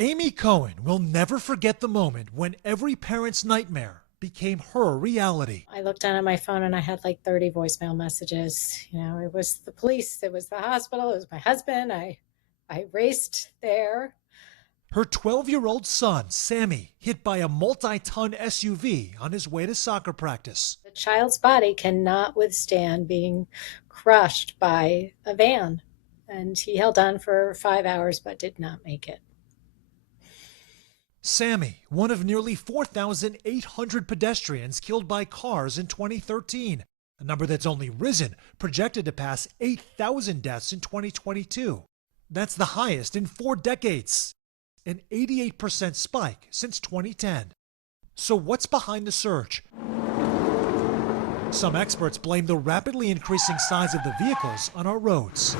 Amy Cohen will never forget the moment when every parent's nightmare became her reality. I looked down at my phone and I had like 30 voicemail messages. It was the police, it was the hospital, it was my husband. I raced there. Her 12-year-old son, Sammy, hit by a multi-ton SUV on his way to soccer practice. The child's body cannot withstand being crushed by a van. And he held on for 5 hours but did not make it. Sammy, one of nearly 4,800 pedestrians killed by cars in 2013, a number that's only risen, projected to pass 8,000 deaths in 2022. That's the highest in 4 decades, an 88% spike since 2010. So what's behind the surge? Some experts blame the rapidly increasing size of the vehicles on our roads.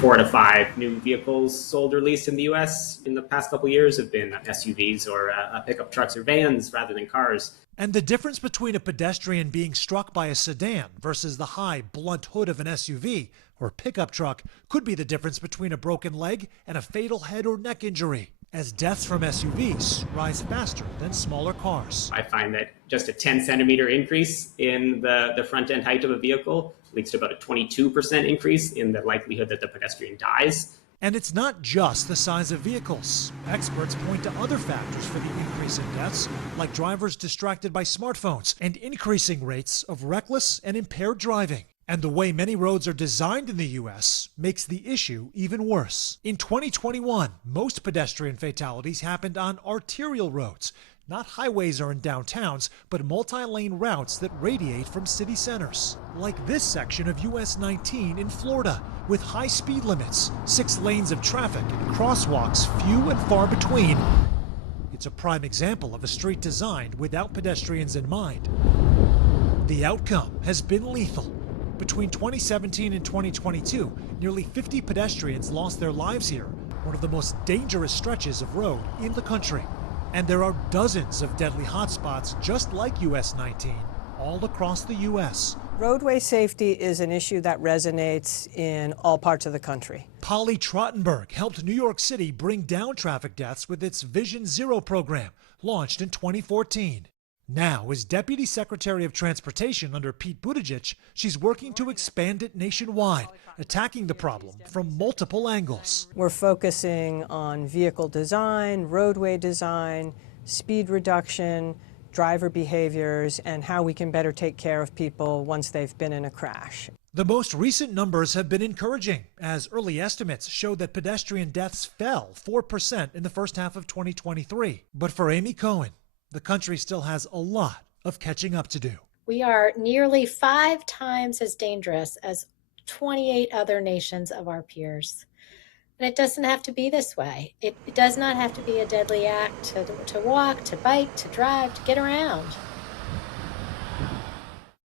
4 to 5 new vehicles sold or leased in the U.S. in the past couple of years have been SUVs or pickup trucks or vans rather than cars. And the difference between a pedestrian being struck by a sedan versus the high, blunt hood of an SUV or pickup truck could be the difference between a broken leg and a fatal head or neck injury, as deaths from SUVs rise faster than smaller cars. I find that just a 10 centimeter increase in the front end height of a vehicle leads to about a 22% increase in the likelihood that the pedestrian dies. And it's not just the size of vehicles. Experts point to other factors for the increase in deaths, like drivers distracted by smartphones and increasing rates of reckless and impaired driving. And the way many roads are designed in the U.S. makes the issue even worse. In 2021, most pedestrian fatalities happened on arterial roads, not highways or in downtowns, but multi-lane routes that radiate from city centers. Like this section of US 19 in Florida, with high speed limits, 6 lanes of traffic, and crosswalks few and far between. It's a prime example of a street designed without pedestrians in mind. The outcome has been lethal. Between 2017 and 2022, nearly 50 pedestrians lost their lives here, one of the most dangerous stretches of road in the country. And there are dozens of deadly hotspots just like US 19 all across the U.S. Roadway safety is an issue that resonates in all parts of the country. Polly Trottenberg helped New York City bring down traffic deaths with its Vision Zero program, launched in 2014. Now, as Deputy Secretary of Transportation under Pete Buttigieg, she's working to expand it nationwide, attacking the problem from multiple angles. We're focusing on vehicle design, roadway design, speed reduction, driver behaviors, and how we can better take care of people once they've been in a crash. The most recent numbers have been encouraging, as early estimates show that pedestrian deaths fell 4% in the first half of 2023. But for Amy Cohen, the country still has a lot of catching up to do. We are nearly 5 times as dangerous as 28 other nations of our peers. And it doesn't have to be this way. It does not have to be a deadly act to walk, to bike, to drive, to get around.